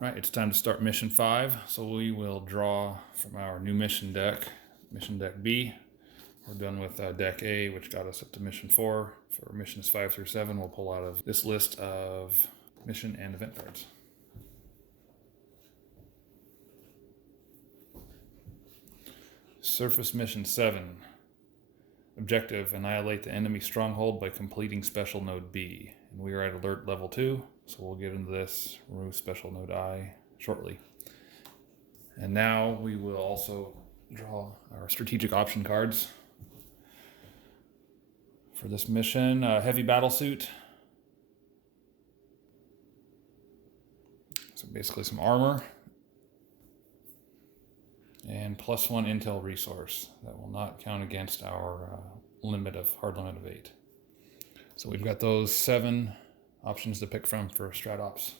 Right, it's time to start mission 5. So we will draw from our new mission deck B. We're done with deck A, which got us up to mission 4. For missions 5 through 7, we'll pull out of this list of mission and event cards. Surface Mission 7. Objective: annihilate the enemy stronghold by completing Special Node B. And we are at alert level 2, so we'll get into this, remove Special Node I shortly. And now we will also draw our strategic option cards for this mission. Heavy battle suit. So basically some armor. And +1 intel resource. That will not count against our hard limit of 8. So we've got those 7 options to pick from for strat ops.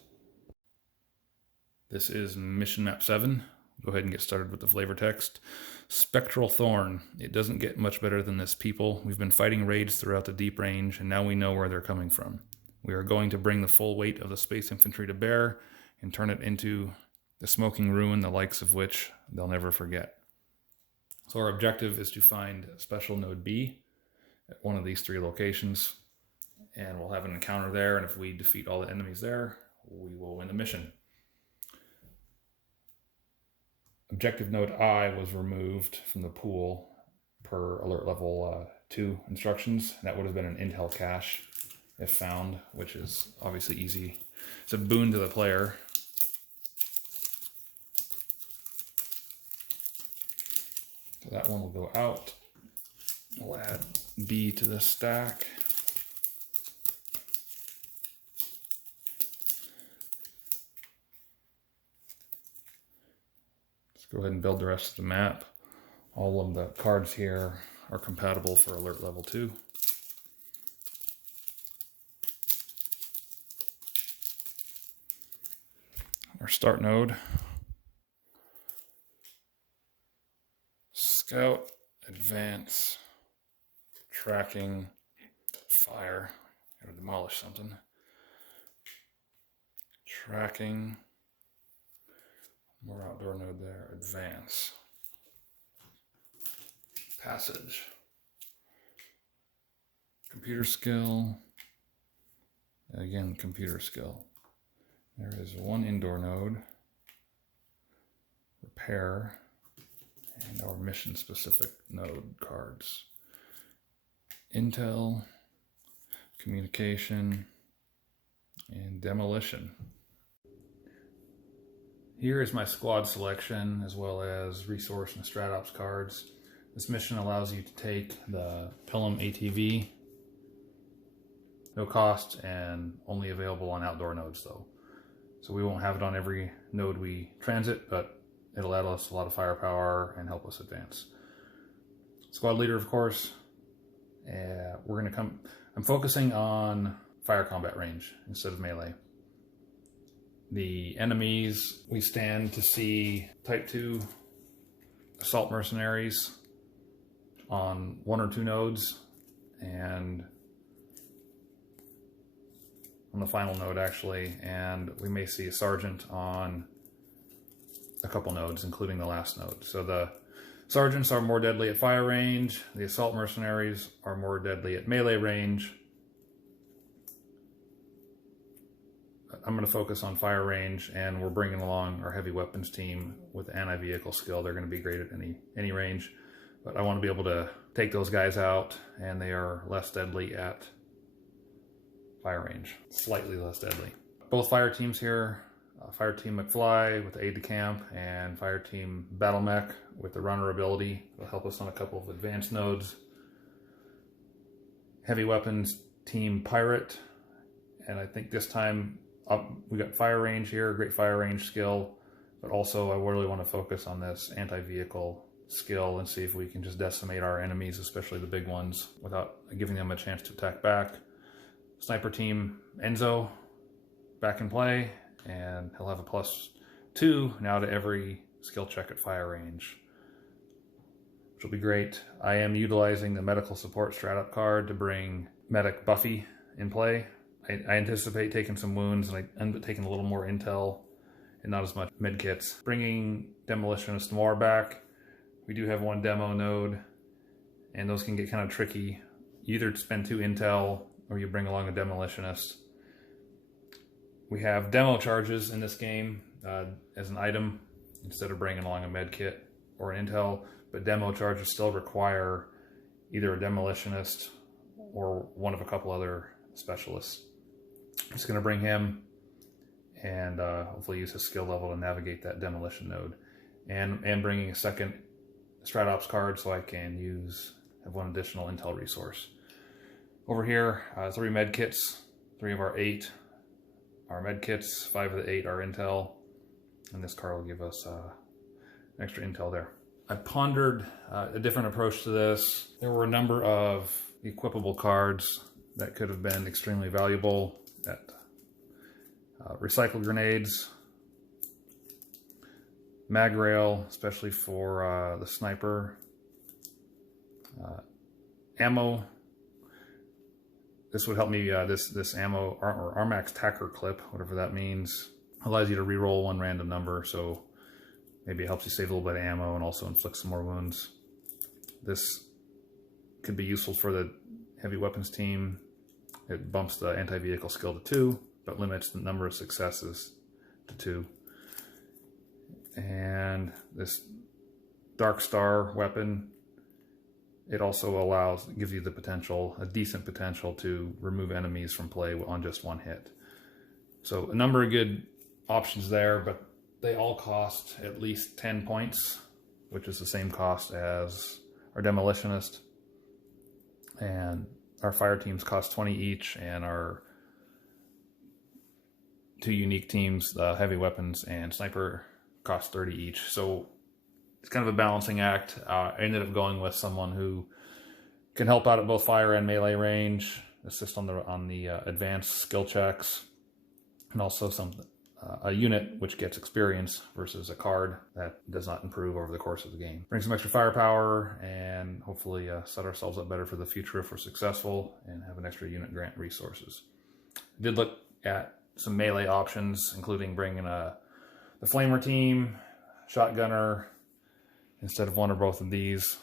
This is mission map 7. Go ahead and get started with the flavor text. Spectral Thorn. It doesn't get much better than this, people. We've been fighting raids throughout the deep range, and now we know where they're coming from. We are going to bring the full weight of the Space Infantry to bear and turn it into the smoking ruin, the likes of which they'll never forget. So our objective is to find Special Node B at one of these 3 locations, and we'll have an encounter there, and if we defeat all the enemies there, we will win the mission. Objective Node I was removed from the pool per alert level 2 instructions. That would have been an intel cache if found, which is obviously easy. It's a boon to the player. So that one will go out. We'll add B to this stack. Let's go ahead and build the rest of the map. All of the cards here are compatible for alert level 2. Our start node. Scout, advance, tracking, fire. Gotta demolish something. Tracking. More outdoor node there. Advance. Passage. Computer skill. Again, computer skill. There is 1 indoor node. Repair. And our mission specific node cards. Intel, communication, and demolition. Here is my squad selection as well as resource and strat ops cards. This mission allows you to take the Pelham ATV, no cost and only available on outdoor nodes though. So we won't have it on every node we transit, but it'll add us a lot of firepower and help us advance. Squad leader, of course. I'm focusing on fire combat range instead of melee. The enemies, we stand to see Type 2 assault mercenaries on 1 or 2 nodes, and on the final node actually, and we may see a sergeant on a couple nodes, including the last node. So the sergeants are more deadly at fire range, the assault mercenaries are more deadly at melee range. I'm going to focus on fire range, and we're bringing along our heavy weapons team with anti-vehicle skill. They're going to be great at any range, but I want to be able to take those guys out, and they are less deadly at fire range, slightly less deadly. Both fire teams here. Fire Team McFly with the aide de camp, and Fire Team Battlemech with the runner ability. Will help us on a couple of advanced nodes. Heavy Weapons Team Pirate, and I think this time we got fire range here, great fire range skill, but also I really want to focus on this anti-vehicle skill and see if we can just decimate our enemies, especially the big ones, without giving them a chance to attack back. Sniper Team Enzo back in play, and he'll have a +2 now to every skill check at fire range, which will be great. I am utilizing the medical support strat up card to bring medic Buffy in play. I anticipate taking some wounds, and I end up taking a little more intel and not as much med kits. Bringing Demolitionist Noir back, we do have one demo node, and those can get kind of tricky. You either spend 2 intel or you bring along a Demolitionist. We have demo charges in this game as an item instead of bringing along a med kit or an intel, but demo charges still require either a Demolitionist or one of a couple other specialists. I'm just going to bring him and hopefully use his skill level to navigate that demolition node, and bringing a second StratOps card so I can have one additional intel resource. Over here, 3 med kits, 3 of our 8 are med kits, 5 of the 8 are intel, and this card will give us extra intel there. I pondered a different approach to this. There were a number of equipable cards that could have been extremely valuable. Recycle grenades, mag rail, especially for the sniper, ammo. This would help me, this ammo, or Armax Tacker clip, whatever that means, allows you to reroll 1 random number, so maybe it helps you save a little bit of ammo and also inflict some more wounds. This could be useful for the heavy weapons team. It bumps the anti-vehicle skill to 2, but limits the number of successes to 2. And this Dark Star weapon, it also gives you the potential, a decent potential, to remove enemies from play on just 1 hit. So a number of good options there, but they all cost at least 10 points, which is the same cost as our Demolitionist. And our fire teams cost 20 each, and our 2 unique teams, the heavy weapons and sniper, cost 30 each. So it's kind of a balancing act. I ended up going with someone who can help out at both fire and melee range, assist on the advanced skill checks, and also a unit which gets experience versus a card that does not improve over the course of the game. Bring some extra firepower and hopefully set ourselves up better for the future if we're successful, and have an extra unit grant resources. I did look at some melee options, including bringing the Flamer team, Shotgunner, instead of one or both of these.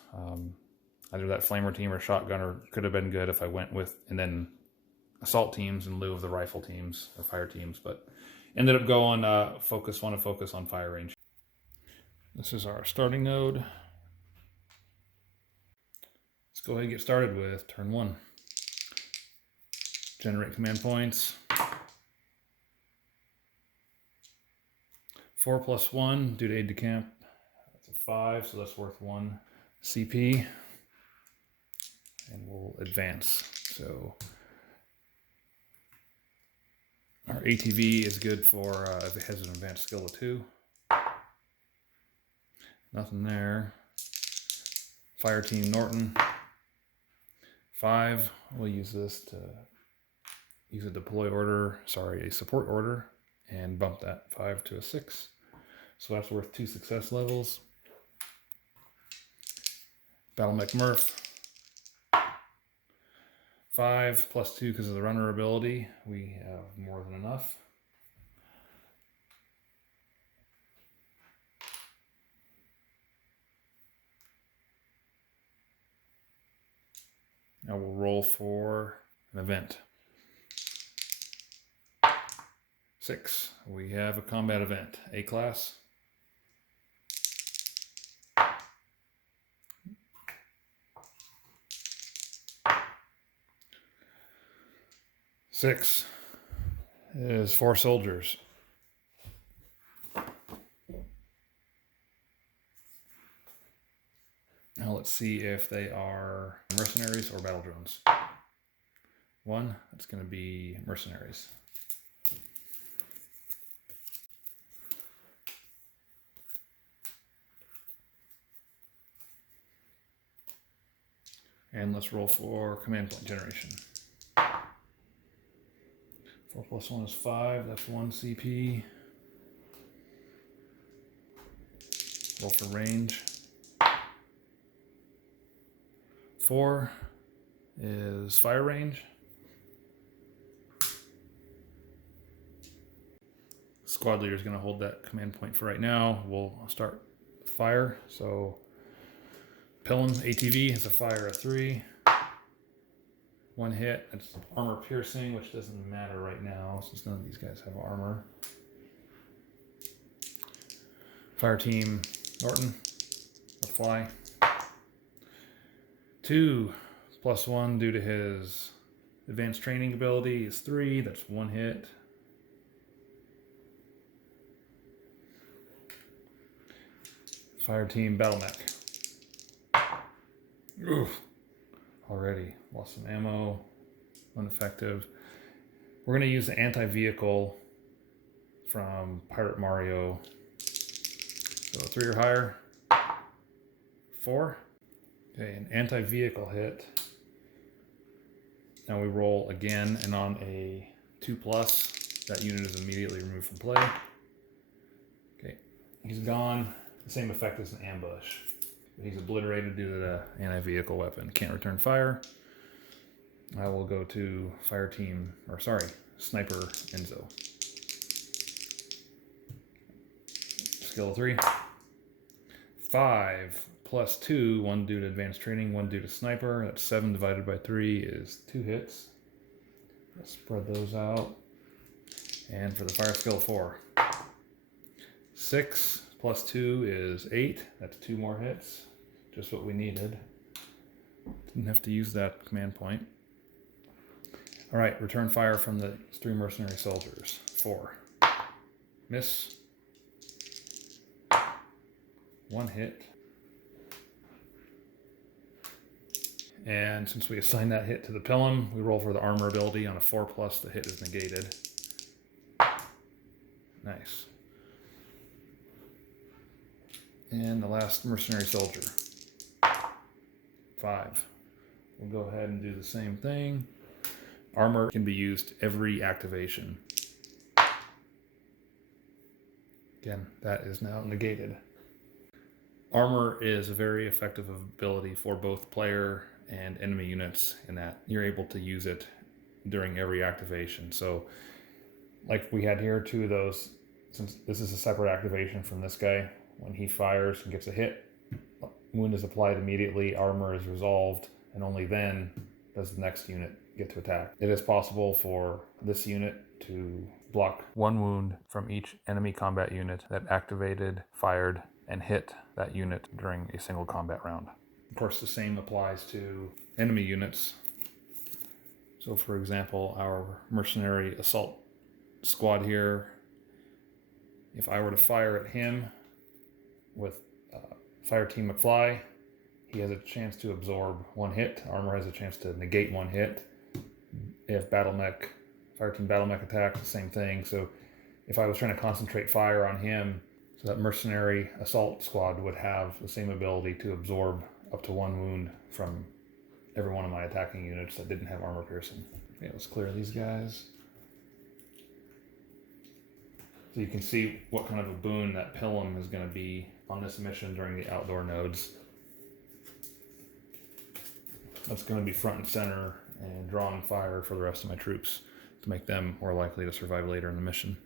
Either that Flamer team or Shotgunner could have been good if I went with, and then assault teams in lieu of the rifle teams or fire teams, but ended up going want to focus on fire range. This is our starting node. Let's go ahead and get started with turn 1. Generate command points. 4 + 1 due to aid de camp. That's a 5, so that's worth 1 CP. And we'll advance. So our ATV is good for if it has an advanced skill of 2. Nothing there. Fire team Norton. 5. We'll use this to use a support order, and bump that 5 to a 6. So that's worth 2 success levels. Battlemech Murph. 5 + 2 because of the runner ability. We have more than enough. Now we'll roll for an event. 6. We have a combat event. A class. Six is 4 soldiers. Now let's see if they are mercenaries or battle drones. 1, that's going to be mercenaries. And let's roll for command point generation. 4 + 1 is 5, that's 1 CP. Roll for range. 4 is fire range. Squad leader is going to hold that command point for right now. We'll start fire. So Pilum ATV has a fire of 3. 1 hit. It's armor piercing, which doesn't matter right now since none of these guys have armor. Fire team Norton, McFly. 2 plus 1 due to his advanced training ability is 3. That's 1 hit. Fire team Battlemech. Oof. Already lost some ammo. Ineffective. We're going to use the anti-vehicle from Pirate Mario. So 3 or higher. 4. Okay, an anti-vehicle hit. Now we roll again, and on a 2+, that unit is immediately removed from play. Okay, he's gone. The same effect as an ambush. He's obliterated due to the anti-vehicle weapon. Can't return fire. I will go to fire team, or sorry, sniper Enzo. Skill 3. 5 plus 2, 1 due to advanced training, 1 due to sniper. That's 7 divided by 3 is 2 hits. Let's spread those out. And for the fire skill 4. 6 plus 2 is 8. That's 2 more hits. Just what we needed. Didn't have to use that command point. All right, return fire from the 3 mercenary soldiers. 4. Miss. 1 hit. And since we assign that hit to the Pilum, we roll for the armor ability. On a 4+, the hit is negated. Nice. And the last mercenary soldier. 5. We'll go ahead and do the same thing. Armor can be used every activation. Again, that is now negated. Armor is a very effective ability for both player and enemy units in that you're able to use it during every activation. So like we had here, 2 of those, since this is a separate activation from this guy, when he fires and gets a hit, wound is applied immediately, armor is resolved, and only then does the next unit get to attack. It is possible for this unit to block 1 wound from each enemy combat unit that activated, fired, and hit that unit during a single combat round. Of course, the same applies to enemy units. So for example, our mercenary assault squad here, if I were to fire at him with fire team McFly, he has a chance to absorb 1 hit. Armor has a chance to negate 1 hit. If Battlemech, fire team Battlemech attacks, the same thing. So if I was trying to concentrate fire on him, so that mercenary assault squad would have the same ability to absorb up to 1 wound from every one of my attacking units that didn't have armor piercing. Okay, let's clear these guys. So you can see what kind of a boon that Pilum is going to be on this mission during the outdoor nodes. That's going to be front and center and drawing fire for the rest of my troops to make them more likely to survive later in the mission.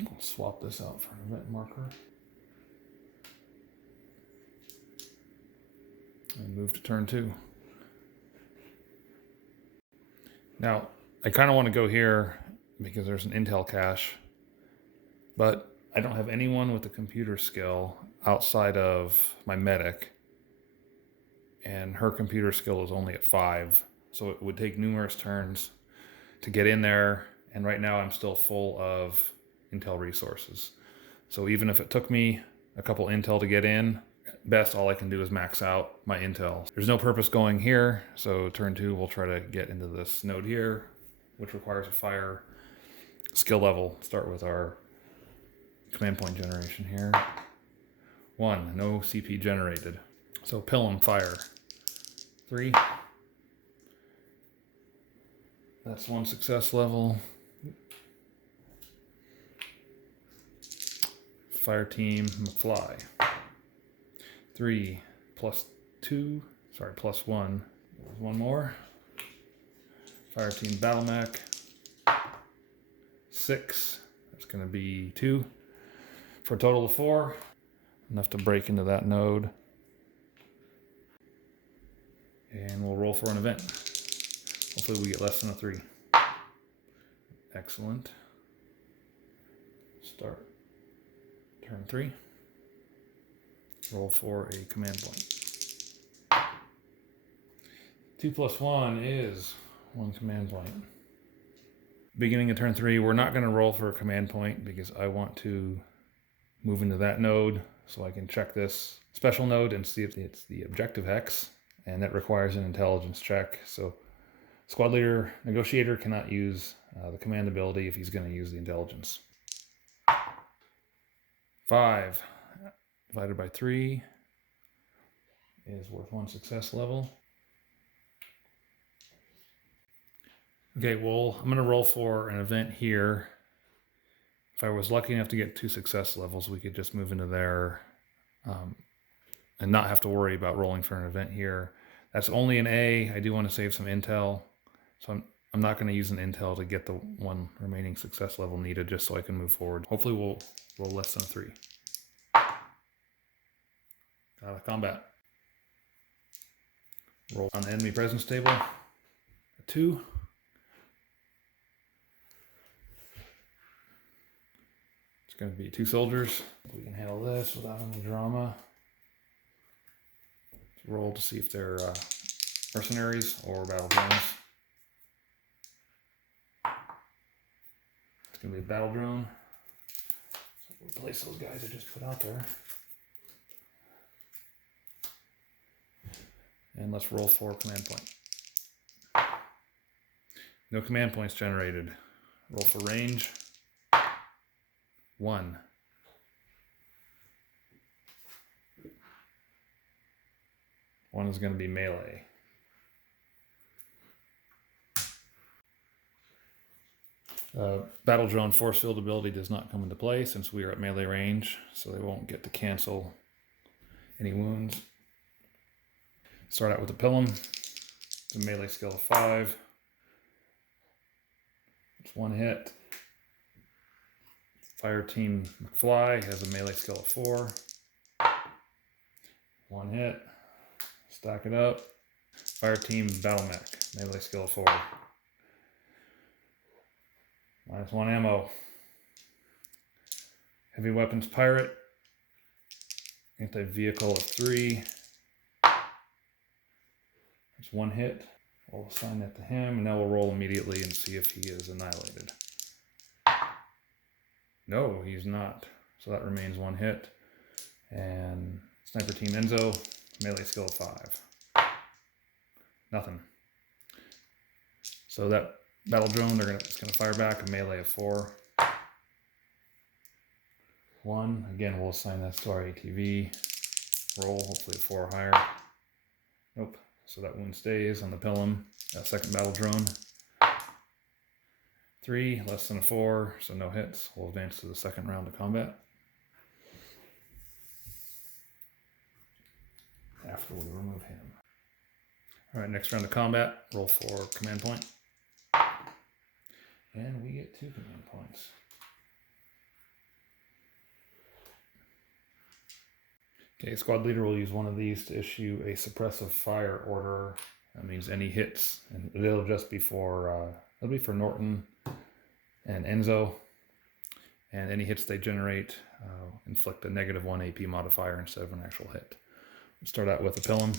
I'll swap this out for an event marker. And move to turn 2. Now, I kind of want to go here because there's an intel cache, but I don't have anyone with a computer skill outside of my medic, and her computer skill is only at 5, so it would take numerous turns to get in there, and right now I'm still full of intel resources. So even if it took me a couple intel to get in, at best all I can do is max out my intel. There's no purpose going here, so turn 2 we'll try to get into this node here, which requires a fire skill level. Start with our command point generation here. 1, no CP generated. So Pilum fire. 3. That's 1 success level. Fire team McFly. 3 plus 2, sorry, plus 1. There's 1 more. Fire team Battlemech. 6, It's going to be 2 for a total of 4. Enough to break into that node. And we'll roll for an event. Hopefully we get less than a 3. Excellent. Start turn 3. Roll for a command point. 2 plus 1 is 1 command point. Beginning of turn 3, we're not going to roll for a command point because I want to move into that node so I can check this special node and see if it's the objective hex, and that requires an intelligence check. So squad leader Negotiator cannot use the command ability if he's going to use the intelligence. 5 divided by 3 is worth 1 success level. Okay, well, I'm going to roll for an event here. If I was lucky enough to get 2 success levels, we could just move into there and not have to worry about rolling for an event here. That's only an A. I do want to save some intel, so I'm not going to use an intel to get the 1 remaining success level needed just so I can move forward. Hopefully we'll roll less than a 3. Out of combat. Roll on the enemy presence table. A 2. It's going to be 2 soldiers. We can handle this without any drama. Roll to see if they're mercenaries or battle drones. It's going to be a battle drone. So we'll replace those guys I just put out there. And let's roll for command point. No command points generated. Roll for range. 1. One is going to be melee. Battle drone force field ability does not come into play since we are at melee range, so they won't get to cancel any wounds. Start out with a Pilum. It's a melee skill of 5. It's 1 hit. Fire team McFly has a melee skill of 4. 1 hit. Stack it up. Fire team Battlemech, melee skill of 4. -1 ammo. Heavy weapons pirate. Anti-vehicle of 3. That's 1 hit. We'll assign that to him, and now we'll roll immediately and see if he is annihilated. No, he's not. So that remains 1 hit. And sniper team Enzo, melee skill of 5. Nothing. So that battle drone, it's gonna fire back a melee of 4. 1. Again, we'll assign that to our ATV. Roll, hopefully a 4 or higher. Nope. So that wound stays on the Pilum. That second battle drone. 3, less than a 4, so no hits. We'll advance to the second round of combat. After we remove him. All right, next round of combat. Roll for command point. And we get 2 command points. Okay, squad leader will use one of these to issue a suppressive fire order. That means any hits, and it'll just be for it'll be for Norton and Enzo, and any hits they generate inflict a -1 AP modifier instead of an actual hit. We'll start out with a Pilum.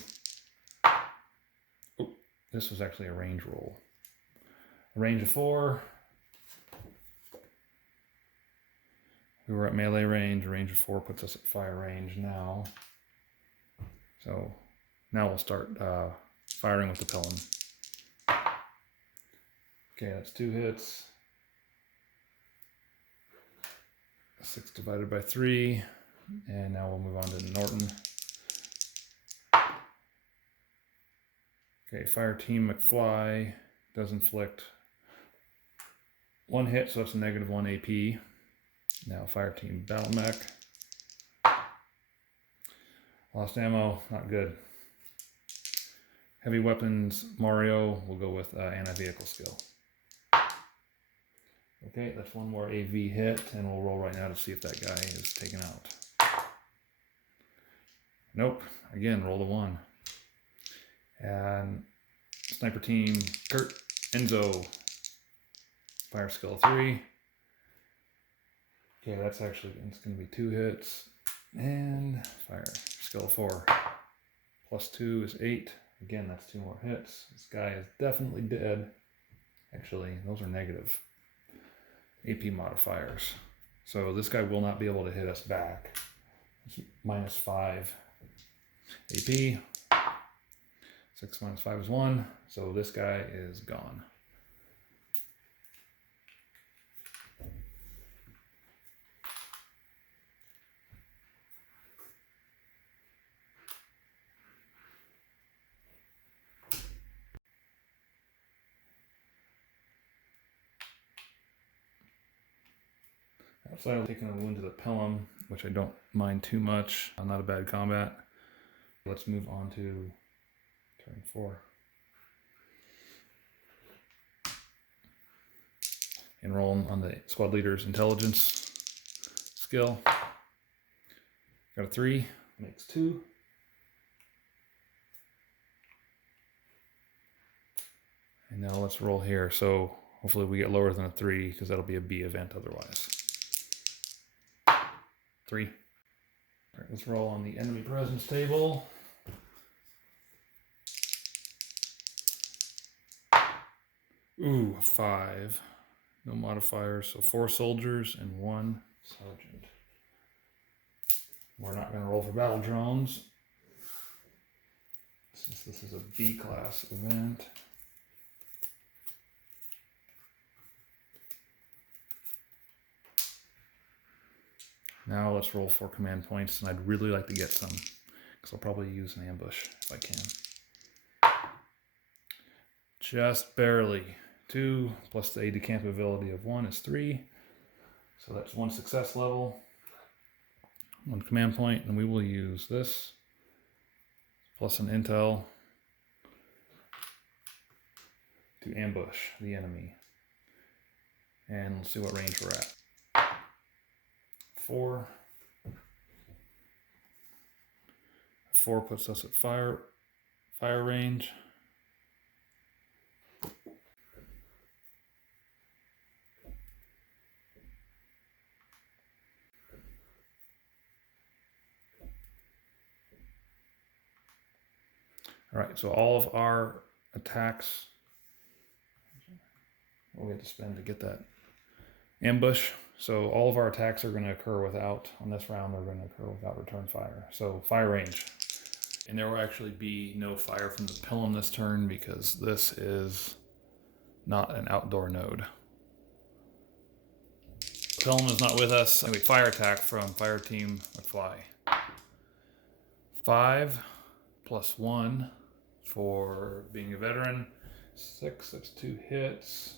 Oh, this was actually a range roll. A range of 4. We were at melee range. A range of 4 puts us at fire range now. So now we'll start firing with the Pilum. Okay, that's 2 hits. 6 divided by 3. And now we'll move on to Norton. Okay, fire team McFly does inflict 1 hit, so that's a -1 AP. Now fire team Battlemech. Lost ammo, not good. Heavy weapons Mario will go with anti-vehicle skill. Okay, that's one more AV hit, and we'll roll right now to see if that guy is taken out. Nope. Again, roll the 1. And sniper team, Kurt, Enzo, fire skill 3. Okay, that's actually, it's going to be 2 hits. And fire skill 4. Plus 2 is 8. Again, that's 2 more hits. This guy is definitely dead. Actually, those are negative AP modifiers. So this guy will not be able to hit us back. It's -5 AP. 6 minus 5 is 1. So this guy is gone. Outside of taking a wound to the pilum, which I don't mind too much. Not a bad combat. Let's move on to turn 4. Enroll on the squad leader's intelligence skill. Got a 3, makes 2. And now let's roll here. So hopefully we get lower than a 3 because that'll be a B event otherwise. 3. All right, let's roll on the enemy presence table. Ooh, 5. No modifiers, so 4 soldiers and 1 sergeant. We're not going to roll for battle drones since this is a B class event. Now let's roll 4 command points, and I'd really like to get some, because I'll probably use an ambush if I can. Just barely. 2 plus the aid camp ability of 1 is 3. So that's 1 success level. 1 command point, and we will use this plus an intel to ambush the enemy. And we'll see what range we're at. 4. 4 puts us at fire range. All right, so all of our attacks, what we have to spend to get that ambush. So all of our attacks are going to occur without, on this round, they're going to occur without return fire. So fire range. And there will actually be no fire from the pilum this turn because this is not an outdoor node. Pilum is not with us. Anyway, fire attack from fire team McFly. 5 plus 1 for being a veteran. 6, that's 2 hits.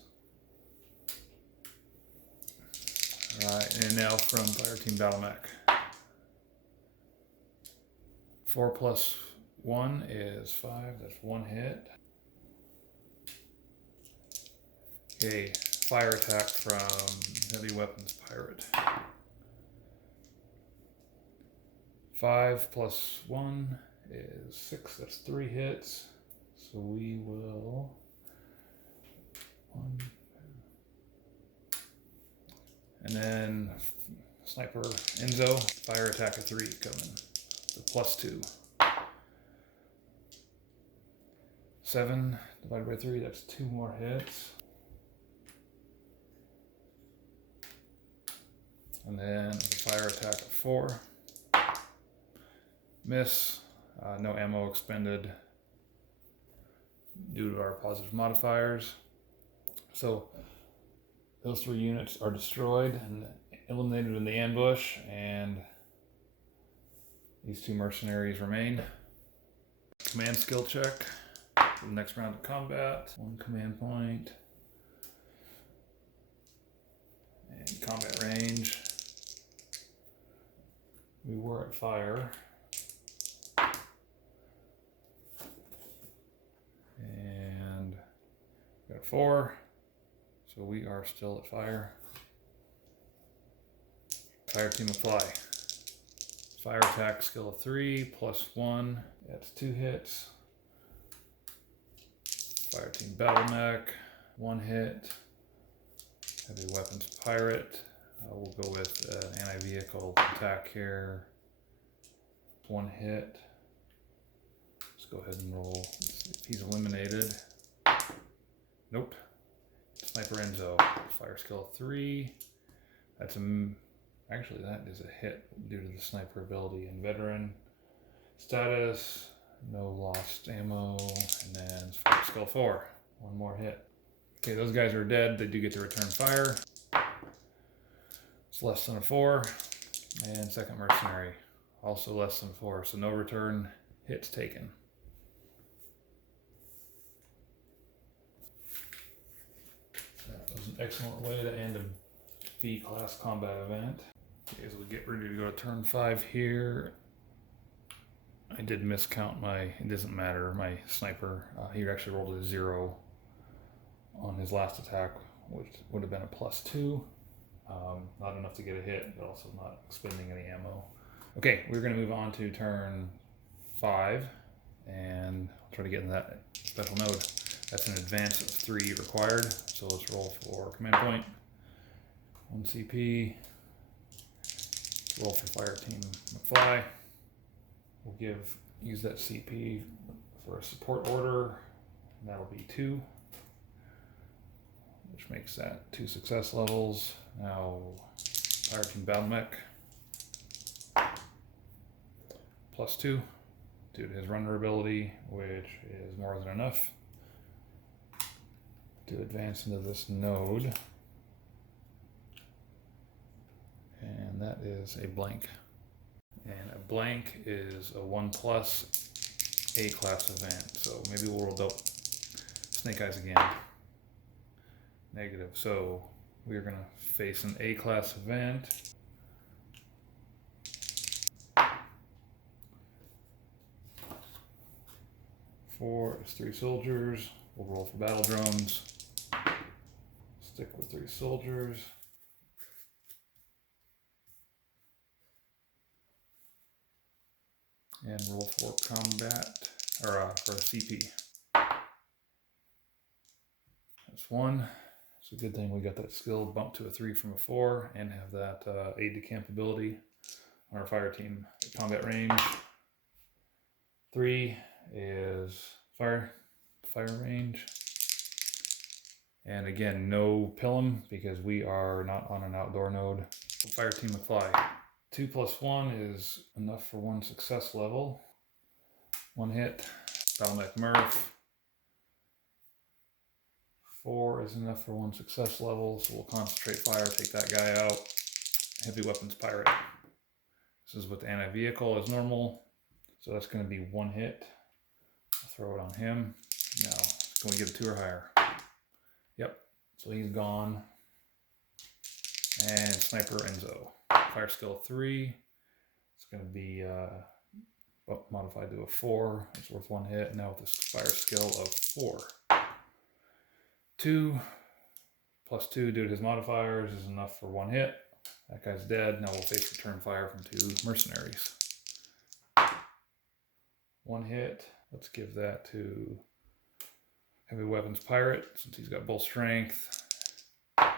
All right, and now from fire team Battlemech. 4 plus 1 is 5, that's 1 hit. Okay, fire attack from heavy weapons pirate. 5 plus 1 is 6, that's 3 hits. So we will 1. And then sniper Enzo, fire attack of 3 coming. So plus 2. 7 divided by 3, that's 2 more hits. And then a fire attack of 4. Miss, no ammo expended due to our positive modifiers. So those 3 units are destroyed and eliminated in the ambush, and these 2 mercenaries remain. Command skill check for the next round of combat. 1 command point. And combat range. We were at fire. And got 4. So we are still at fire. Fire team McFly. Fire attack skill of 3 +1. That's 2 hits. Fire team Battlemech, 1 hit. Heavy weapons pirate. We'll go with anti-vehicle attack here. 1 hit. Let's go ahead and roll. Let's see if he's eliminated. Nope. Sniper Enzo. Fire skill 3. That's actually that is a hit due to the sniper ability. And veteran status. No lost ammo. And then fire skill 4. 1 more hit. Okay, those guys are dead. They do get to return fire. It's less than a 4. And second mercenary, also less than 4. So no return hits taken. That was an excellent way to end a B-class combat event. Okay, as we get ready to go to turn 5 here, I did miscount my, it doesn't matter, my sniper. He actually rolled a 0 on his last attack, which would have been a +2. Not enough to get a hit, but also not expending any ammo. Okay, we're going to move on to turn 5, and I'll try to get in that special node. That's an advance of 3 required, so let's roll for command point. 1 CP. Roll for fire team McFly. We'll use that CP for a support order, and that'll be 2. Which makes that 2 success levels. Now, fire team Battlemech. +2 due to his runner ability, which is more than enough to advance into this node. And that is a blank. And a blank is a 1+ A-class event. So maybe we'll roll dope. Snake Eyes again. Negative. So we're going to face an A-class event. Four is 3 soldiers. We'll roll for battle drones. Stick with 3 soldiers. And roll for combat, or for a CP. That's 1. It's a good thing we got that skill bumped to a 3 from a 4 and have that aid to camp ability on our fire team. Combat range 3 is fire range. And again, no Pilum because we are not on an outdoor node. Fire team McFly. 2 + 1 is enough for 1 success level. 1 hit. Battlemech Murph. 4 is enough for 1 success level, so we'll concentrate fire, take that guy out. Heavy weapons pirate. This is with anti-vehicle as normal, so that's going to be 1 hit. I'll throw it on him. Now, can we get a 2 or higher? Yep, so he's gone. And Sniper Enzo. Fire skill 3. It's going to be modified to a 4. It's worth 1 hit. Now with this fire skill of 4. 2 + 2 due to his modifiers is enough for 1 hit. That guy's dead. Now we'll face return fire from 2 mercenaries. 1 hit. Let's give that to Heavy Weapons Pirate since he's got bull strength. The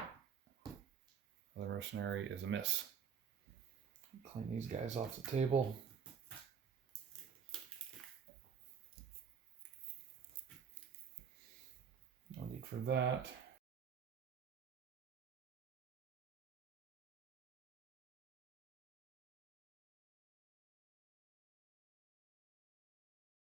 mercenary is a miss. Clean these guys off the table. No need for that.